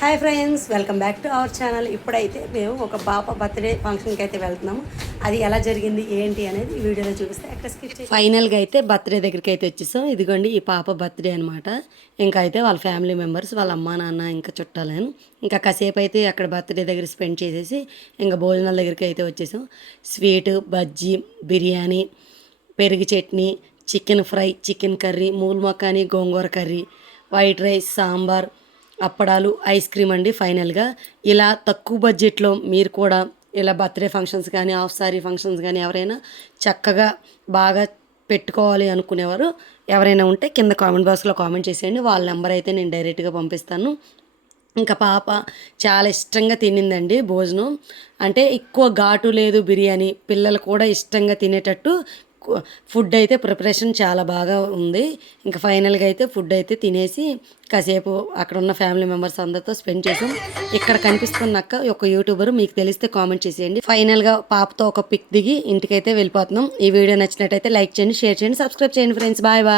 Hi friends, welcome back to our channel. ఇప్పుడైతే మేము ఒక పాప బర్త్డే ఫంక్షన్కి అయితే వెళ్తున్నాము. అది ఎలా జరిగింది ఏంటి అనేది ఈ వీడియోలో చూపిస్తే ఎక్కడ స్కిప్ చేసి ఫైనల్గా అయితే బర్త్డే దగ్గరికి అయితే వచ్చేసాం. ఇదిగోండి ఈ పాప బర్త్డే అనమాట. ఇంకా అయితే వాళ్ళ ఫ్యామిలీ మెంబర్స్, వాళ్ళ అమ్మ నాన్న, ఇంకా చుట్టాలను ఇంకా కాసేపు అయితే అక్కడ బర్త్డే దగ్గర స్పెండ్ చేసేసి ఇంకా భోజనాల దగ్గరికి అయితే వచ్చేసాం. స్వీటు, బజ్జీ, బిర్యానీ, పెరుగు chutney, chicken fry, chicken curry, మూల్ మకానీ, gongura curry, white rice, sambar, అప్పడాలు, ఐస్ క్రీమ్ అండి. ఫైనల్గా ఇలా తక్కువ బడ్జెట్లో మీరు కూడా ఇలా బర్త్డే ఫంక్షన్స్ కానీ, హాఫ్ సారీ ఫంక్షన్స్ కానీ ఎవరైనా చక్కగా బాగా పెట్టుకోవాలి అనుకునేవారు ఎవరైనా ఉంటే కింద కామెంట్ బాక్స్లో కామెంట్ చేసేయండి. వాళ్ళ నెంబర్ అయితే నేను డైరెక్ట్గా పంపిస్తాను. ఇంకా పాప చాలా ఇష్టంగా తినిందండి భోజనం. అంటే ఎక్కువ ఘాటు లేదు బిర్యానీ, పిల్లలు కూడా ఇష్టంగా తినేటట్టు ఫుడ్ అయితే ప్రిపరేషన్ చాలా బాగా ఉంది. ఇంకా ఫైనల్గా అయితే ఫుడ్ అయితే తినేసి కాసేపు అక్కడ ఉన్న ఫ్యామిలీ మెంబర్స్ అందరితో స్పెండ్ చేసాం. ఇక్కడ కనిపిస్తున్నక్క ఒక యూట్యూబర్, మీకు తెలిస్తే కామెంట్ చేసేయండి. ఫైనల్గా పాపతో ఒక పిక్ దిగి ఇంటికైతే వెళ్ళిపోతున్నాం. ఈ వీడియో నచ్చినట్టయితే లైక్ చేయండి, షేర్ చేయండి, సబ్స్క్రైబ్ చేయండి ఫ్రెండ్స్. Bye bye.